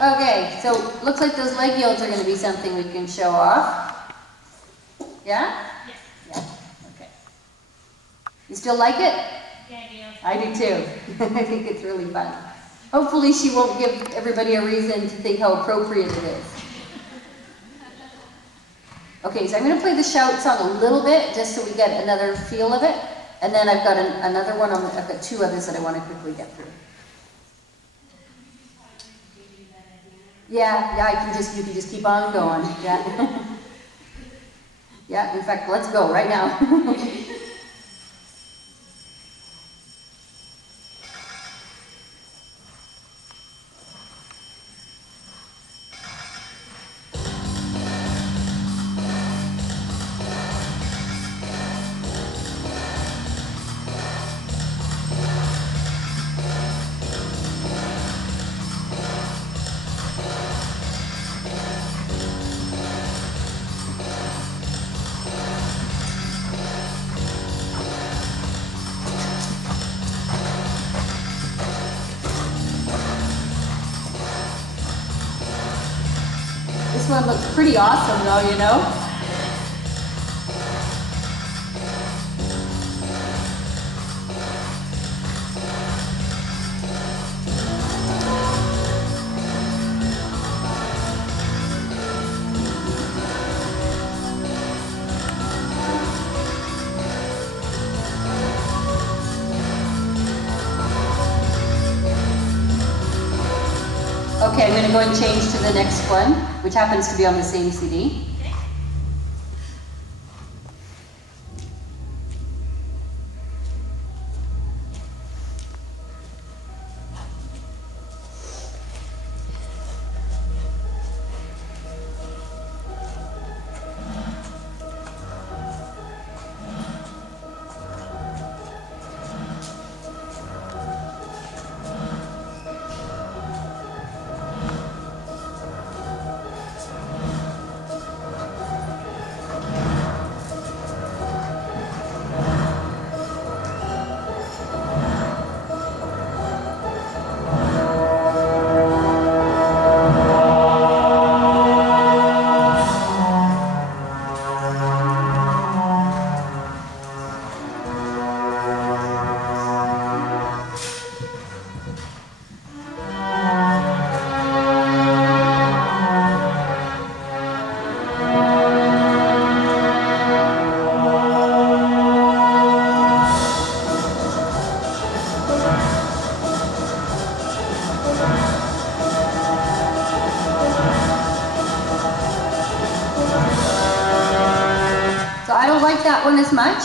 Okay, so looks like those leg yields are going to be something we can show off. Yeah? Yes. Yeah, okay. You still like it? Yeah, I do. I do too. I think it's really fun. Hopefully she won't give everybody a reason to think how appropriate it is. Okay, so I'm going to play the shout song a little bit just so we get another feel of it. And then I've got another one, I've got two others that I want to quickly get through. Yeah, you can just keep on going. Yeah. Yeah, in fact, let's go right now. This one looks pretty awesome though, you know? Okay, I'm going to go and change to the next one, which happens to be on the same CD. So I don't like that one as much.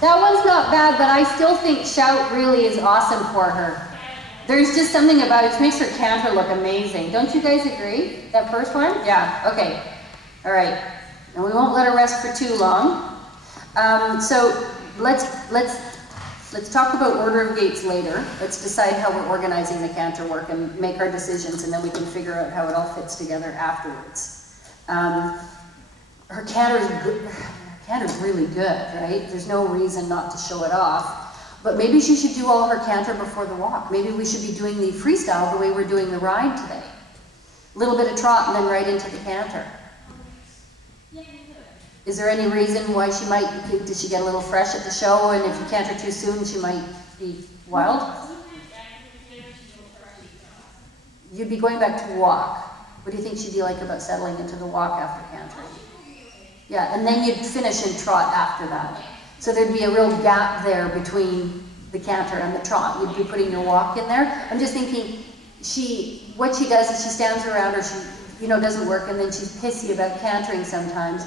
That one's not bad, but I still think shout really is awesome for her. There's just something about it, it makes her canter look amazing. Don't you guys agree? That first one? Yeah, okay. All right, and we won't let her rest for too long. So let's talk about order of gates later. Let's decide how we're organizing the canter work and make our decisions, and then we can figure out how it all fits together afterwards. Her canter's good. Canter's really good, right? There's no reason not to show it off. But maybe she should do all her canter before the walk. Maybe we should be doing the freestyle the way we're doing the ride today. A little bit of trot and then right into the canter. Is there any reason why she might, did she get a little fresh at the show, and if you canter too soon, she might be wild? You'd be going back to walk. What do you think she'd be like about settling into the walk after cantering? Yeah, and then you'd finish in trot after that. So there'd be a real gap there between the canter and the trot. You'd be putting your walk in there. I'm just thinking, what she does is she stands around, or she, doesn't work, and then she's pissy about cantering sometimes.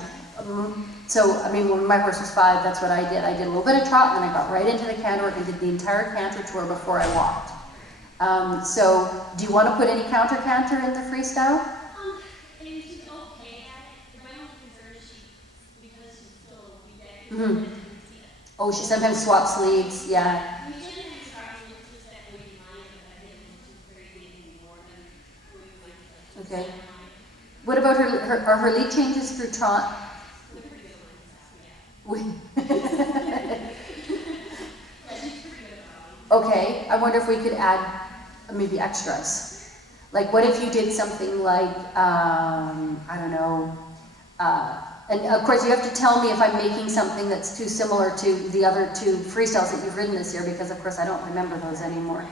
So, I mean, when my horse was 5, that's what I did. I did a little bit of trot, and then I got right into the canter and did the entire canter tour before I walked. So, do you want to put any counter canter in the freestyle? She's okay at it. My only concern is because she's still Mm-hmm. Oh, she sometimes swaps leads, yeah. Okay. What about are her lead changes through trot? Okay, I wonder if we could add maybe extras. Like, what if you did something like, I don't know, and of course you have to tell me if I'm making something that's too similar to the other 2 freestyles that you've ridden this year, because of course I don't remember those anymore.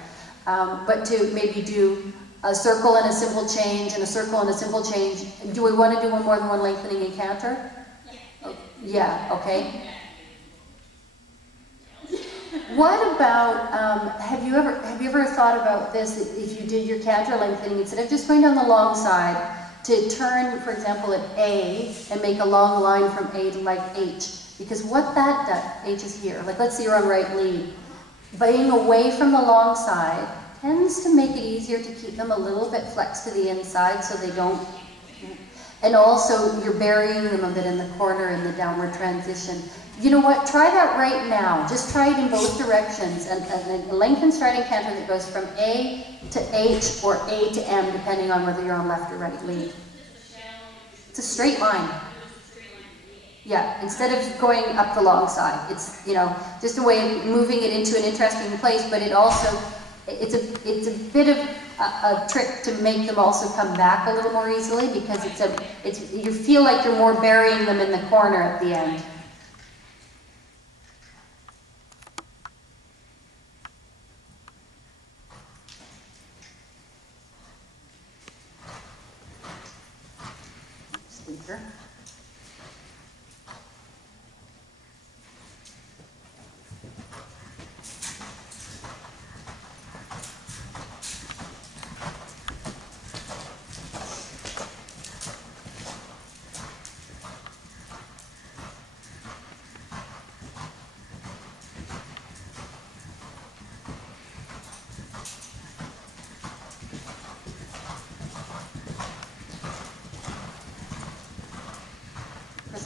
But to maybe do a circle and a simple change, and a circle and a simple change. Do we want to do more than one lengthening and canter? Yeah, okay. What about, have you ever thought about this, if you did your canter lengthening, instead of just going down the long side, to turn, for example, at A, and make a long line from A to like H? Because what that does, H is here, like let's say you're on right lead, being away from the long side tends to make it easier to keep them a little bit flexed to the inside so they don't, and also you're burying them a bit in the corner in the downward transition. You know what, try that right now. Just try it in both directions, and a lengthened striding canter that goes from A to H or A to M, depending on whether you're on left or right lead. It's a straight line. Yeah, instead of going up the long side. It's, just a way of moving it into an interesting place, but it also, it's a bit of a trick to make them also come back a little more easily, because you feel like you're more burying them in the corner at the end. Speaker.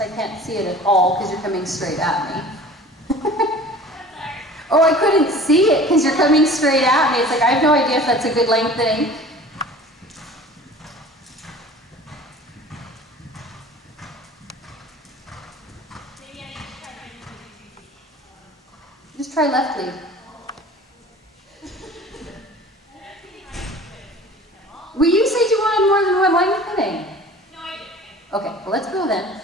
I can't see it at all because you're coming straight at me. Oh, I couldn't see it because you're coming straight at me. It's like I have no idea if that's a good lengthening. Just try left lead. Well, you said you wanted more than one lengthening. No, I didn't. Okay, well, let's go then.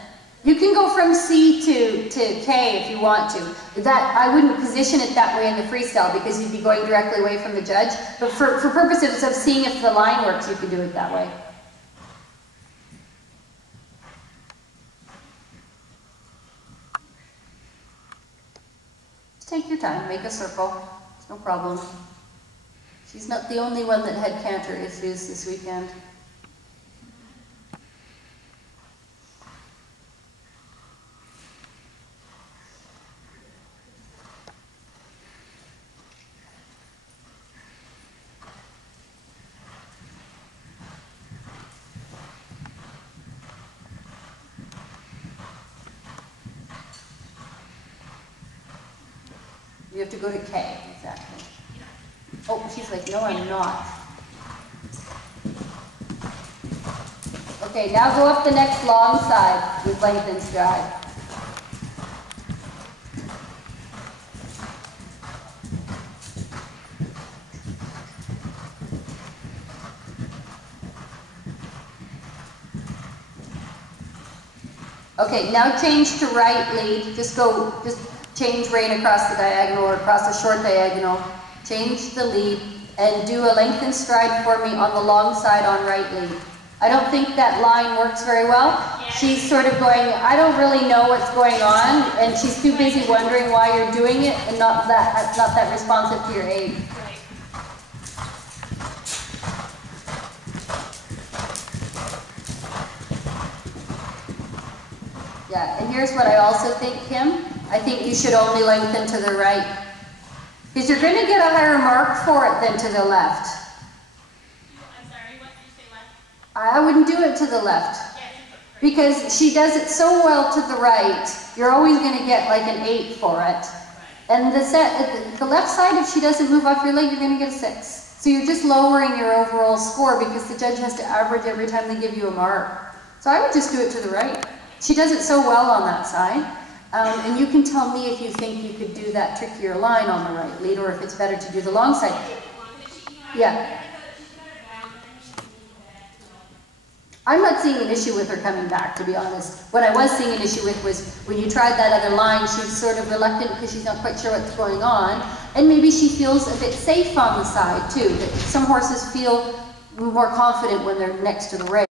You can go from C to K if you want to. That I wouldn't position it that way in the freestyle because you'd be going directly away from the judge. But for purposes of seeing if the line works, you can do it that way. Just take your time, make a circle. It's no problem. She's not the only one that had canter issues this weekend. You have to go to K, exactly. Oh, she's like, no, I'm not. Okay, now go up the next long side with lengthened stride. Okay, now change to right lead. Just change rein across the diagonal or across the short diagonal. Change the lead and do a lengthened stride for me on the long side on right lead. I don't think that line works very well. She's sort of going, I don't really know what's going on, and she's too busy wondering why you're doing it and not that responsive to your aid. Yeah, and here's what I also think, Kim. I think you should only lengthen to the right. Because you're going to get a higher mark for it than to the left. I'm sorry, what did you say left? I wouldn't do it to the left. Because she does it so well to the right, you're always going to get like an 8 for it. And the left side, if she doesn't move off your leg, you're going to get a 6. So you're just lowering your overall score because the judge has to average every time they give you a mark. So I would just do it to the right. She does it so well on that side. And you can tell me if you think you could do that trickier line on the right lead or if it's better to do the long side. Yeah. I'm not seeing an issue with her coming back, to be honest. What I was seeing an issue with was when you tried that other line, she's sort of reluctant because she's not quite sure what's going on. And maybe she feels a bit safe on the side, too. That some horses feel more confident when they're next to the rail.